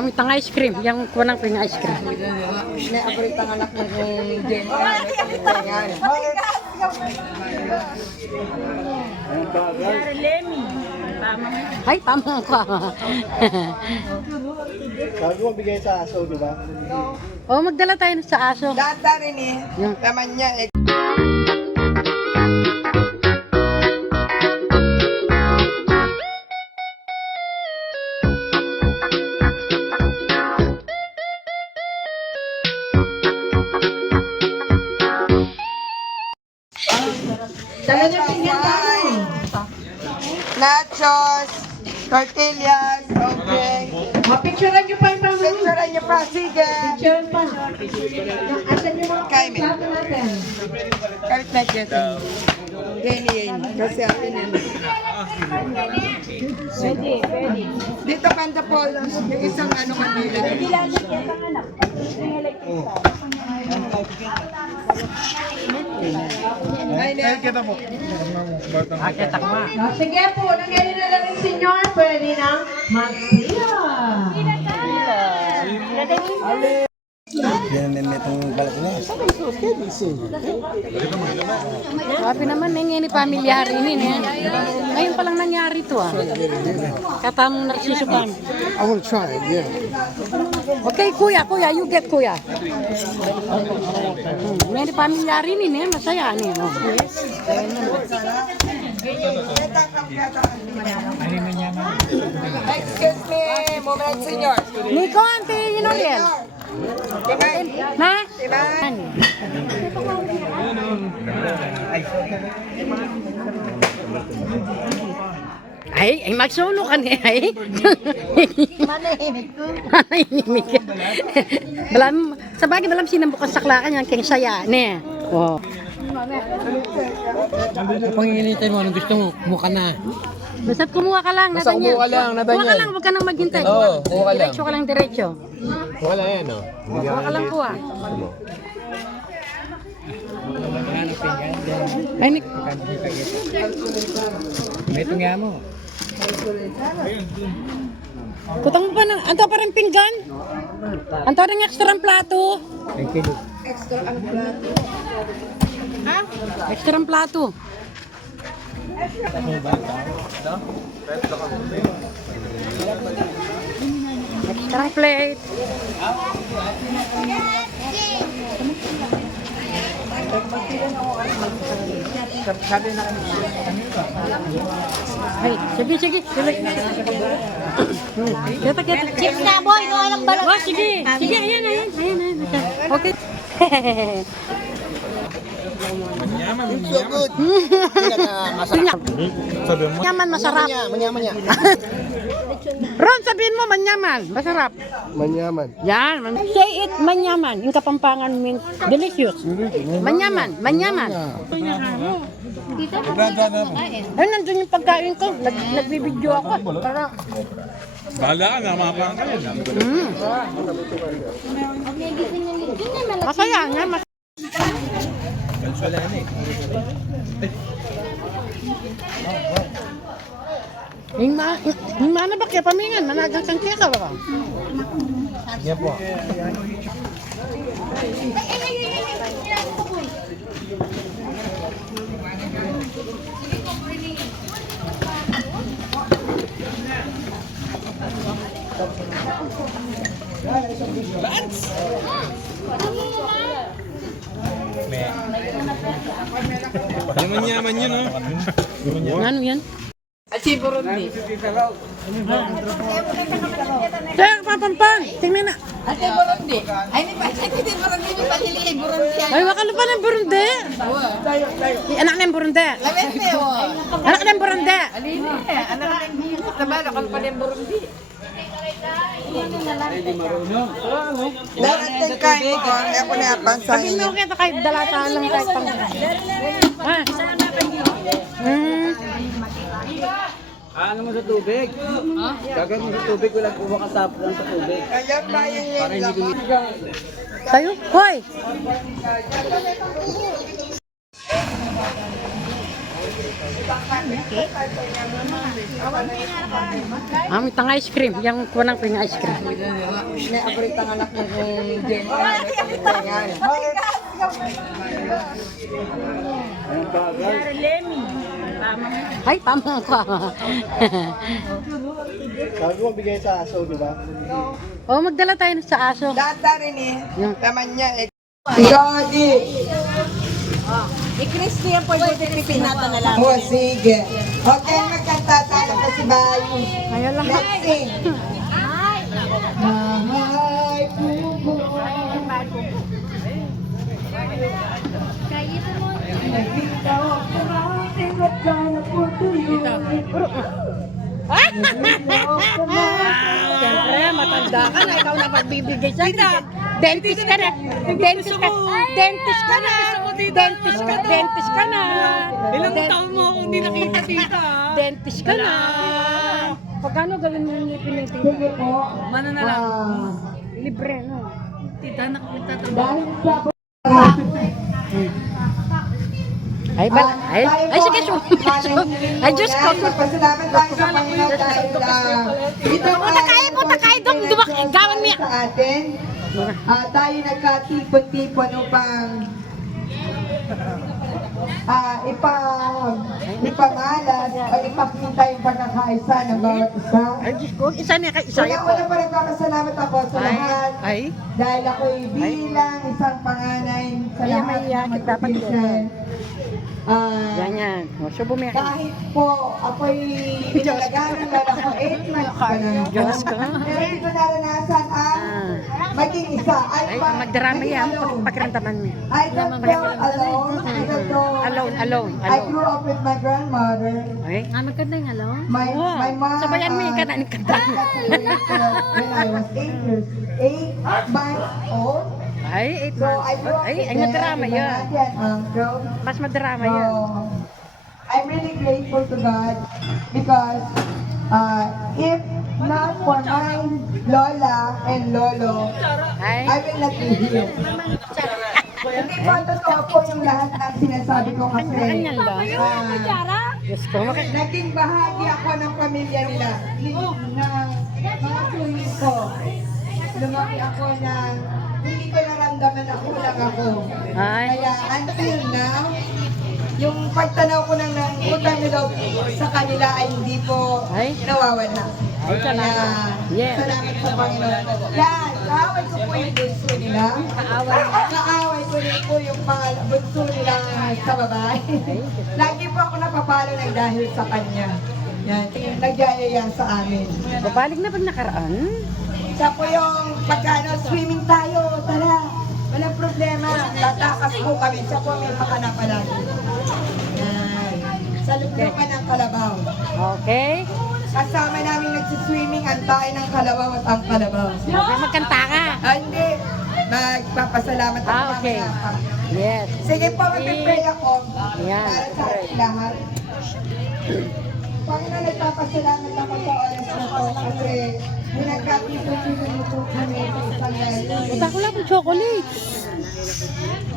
May tang ice cream. Yang kunang ping ice cream. May aperitang anak mo yung Jen. Ay, tama ka. Sabi mo bigay sa aso, di ba? Oh, magdala tayo sa aso. Data rin eh. Naman niya eh. Nachos, tortillas, okay. Mapicturean niyo pa yung pamilya. Picturean niyo pa, sige. Picturean pa. Asan yung mga Kain. plato natin? Kalit na dyan. Ganyan. Kasi atin yun. Dito kanta po, yung isang ano kanila. Ay, Kita po. Sige po, nangyari na lang yung senyor. Pwede nang mag-sila. Yan itong balat niya. Sabi naman, nangyay ni pamilyari ini. Ngayon pa lang nangyari to ah. Katamong narsisupan. I will try it, yeah. Okay, kuya, you get kuya. Ngayon ni pamilyari ini, masaya ni. excuse me, moment, senyor. Nico, auntie, you know yan. Na? Ay, magsulo ka niya, ay. Manahimik ko. Manahimik ka. Sabagay, balam sinambukan sa klakan yan, kaya saya, ne. Oh. Panginitay mo, anong gusto mo? Mukha na. Basta't kumuha ka lang, Basta Nathaniel. kumuha lang, Nathaniel. Kumuha ka lang, huwag ka nang maghintay. Oo, kumuha ka lang. Diretso ka lang, diretso. Mukha lang yan, no? Kumuha ka lang, kuha. Ay, May tungya mo. kutang mo pa ng, anto pa rin pinggan? Anto rin extra plato. Thank you. Extra plato. Extra plate. Ay, sige. Sige. Kita. Chips na boy, no alam balot. Oh, sige. Sige, ayan. Okay. So good. Manyaman, masarap. Manyaman niya. Ron, sabihin mo, manyaman. Masarap. Manyaman. Yan. Say it, manyaman. Yung Kapampangan means delicious. Manyaman. Ay, nandun yung pagkain ko. Nagbibidyo ako. Para... Bahala ka na, mga pangkain. Masaya nga. Yung mana ba kaya pamingan? Managang kang kaya ka ba? Yan po. Yaman yun, no? Ano yan? Achi Burundi. Kaya Kapampangan, tingnan na. Ate Burundi. Ay, ni pa Burundi, ni pa Burundi. Ay, wakalo pa ng Burundi. Anak na yung Burundi. Lamet na yun. Anak na yung Burundi. Alini, anak na yung tabalo, kalau pa yung Burundi. Darating kain ko, ako na Sabi pansahin. mo kita kahit dalataan lang kahit pang... Ah. Ano mo sa tubig? Gagawin mo sa tubig, walang kumakasap lang sa tubig. Kaya pa yung Tayo? Hoy! May tang ice cream. Yung kunang pring ice cream. May abrit ang anak ng Jenny. Ay, tama ka. Sabi mo bigay sa aso, di ba? Magdala tayo sa aso. Data rin eh. Yung- Laman niya eh. Gagi! I-Christian po yung pipinata na lang. Oh, sige. Okay, magkanta tayo kasi bayo. Ayaw lang. Let's sing. Mahay pupo. Nakita ko karating at sana po tuyo. Siyempre, matanda ka na. Ikaw na pagbibigay sa akin. Dentist ka na. Dentist ka. Dentist ka na. Dentist ka. Dentist ka na. Ilang taon mo akong hindi nakita, tita? Dentist ka na. Pagkano gawin mo yung ngipin ng tita? Sige po. Mano na lang. Libre, no? Tita, nakita Dahil sa Ay, sige, ay, Diyos ko. Pasalamat tayo sa Panginoon dahil Punta kayo dong, gawan mo yan. sa atin. Tayo nagkatipon-tipon upang ipamalas o ipakita yung pagkakaisa ng bawat isa. Ay, Diyos ko. Isa niya kay isa yan po. Una pa nagpapasalamat ako sa lahat Ay. dahil ako'y bilang isang panganay sa Ay, lahat may ng yakit dapat mag-Christian. Yan yan. So, bumiyak. Kahit po ako'y pinalagaan ng lala ko, 8 months pa lang ako. Diyos ko. Pero hindi ko naranasan ang maging isa. Ay, magdarama yan. Pakiramdaman mo. I don't feel alone. Even though Alone. I grew up with my grandmother. Ay, maganda yung alone. My mom Sabayan mo yung kanan kanta. when I was 8 months old. Ay, 8 So months. I grew up Ay, with ay them, madrama with my yan. auntie and uncle. Mas madrama So, yan. I'm really grateful to God because if not for my lola and lolo, I Ay, will not be here. Hindi po totoo po yung lahat ng sinasabi ko kasi ganyan ba? Diyos ko. naging bahagi ako ng pamilya nila. Ng mga tuwing ko. Lumaki ako na hindi ko naramdaman na kulang ako. Ay. Kaya until now, yung pagtanaw ko ng utang na loob sa kanila ay hindi po Ay. nawawala. Ay, salamat. Yes. Salamat sa Panginoon. Yan, kaaway ko po yung bunso nila. Kaaway ko rin po yung bunso nila sa babae. Lagi po ako napapalo ng dahil sa kanya. Yan, nagyayaya sa amin. Babalik na pag nakaraan? Siya po yung pagkano, swimming tayo, tara. Walang problema, tatakas po kami. Siya po may pakana palagi. Yan. Sa luklukan ng Kalabaw. Okay. Kasama namin nagsiswimming ang tayo ng Kalabaw at ang Kalabaw. Okay, magkanta ka. Hindi. Magpapasalamat ako Okay. mamaya. Yes. Sige po, mag-pray ako. Yan. Para sa ating lahat. Panginoon, nagpapasalamat ako sa oras na to kasi pinagkatipon-tipon mo po kami sa isang lesson. Punta ko lang ng chocolate.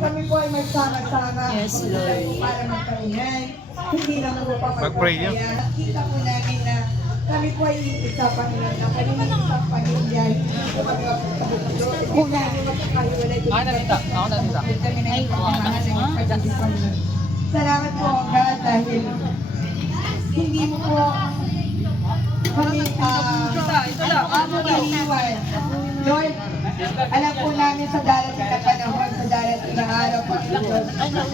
Kami po ay magsama-sama. Yes, Lord. Para magkainay. Hindi na po pa Mag-pray yan. Kita po namin na kami po ay isa Panginoon na kami ng isang pamilya. Hindi po kami kami na yung pamamahan ng pagkakasal. Salamat po, God, dahil hindi mo po kami iniwan. Lord, alam po namin sa darating na panahon, sa darating na araw, Panginoon,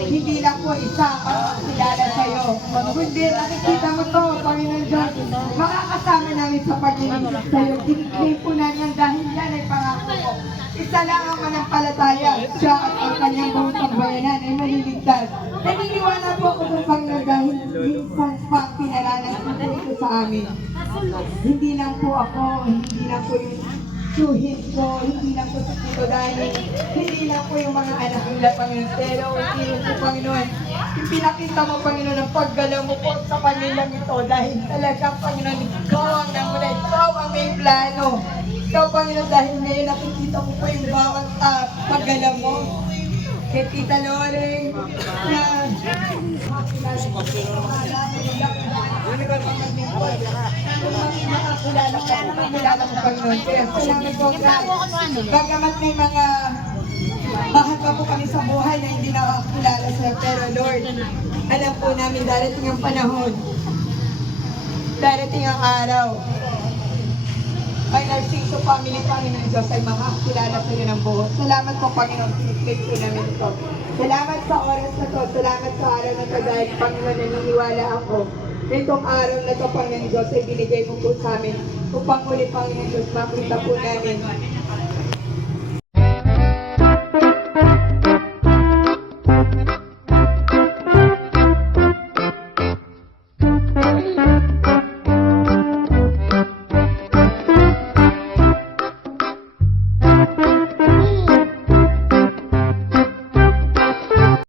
hindi lang po isa ang kilala sa'yo. Kundi nakikita mo to, Panginoon Diyos, makakasama namin sa pag-ibig sa'yo. Tinigay po namin dahil yan ay pangako ko. Isa lang ang manampalataya, siya at ang kanyang buong sambayanan ay maliligtas. Naniniwala po ako sa Panginoon dahil minsan pa pinaranas po ito sa amin. Hindi lang po ako, hindi lang po yung suhin ko, hindi lang po sa Tito Dani, hindi lang po yung mga anak nila, Panginoon, pero hindi po, Panginoon, yung pinakita mo, Panginoon, ang paggalaw mo po sa pamilyang ito dahil talaga, Panginoon, ikaw ang namula, ikaw ang may plano. Ikaw, Panginoon, dahil ngayon nakikita ko po yung bawat paggalaw mo. kay Tita Loreng, na makakilala ko Panginoon. Kaya salamat po guys. Bagamat may mga mahal pa po kami sa buhay na hindi nakakilala sa'yo. Pero Lord, alam po namin darating ang panahon. Darating ang araw. Ay Narciso family, Panginoon Diyos, ay makakilala sa iyo ng buhos. Salamat po, Panginoon, pinipit po namin ito. Salamat sa oras na to, salamat sa araw na to, dahil Panginoon, naniniwala ako. Itong araw na to, Panginoon Diyos, ay binigay mo po sa amin. Upang muli, Panginoon Diyos, makita po namin